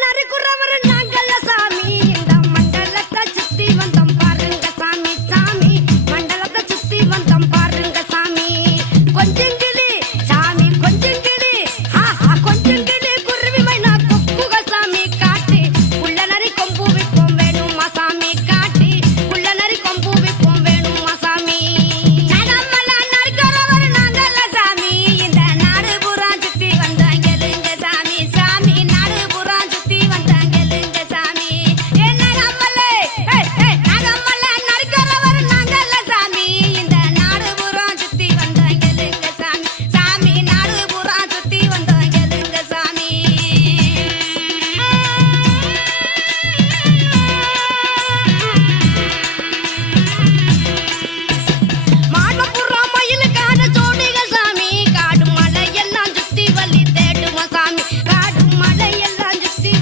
நரி நான்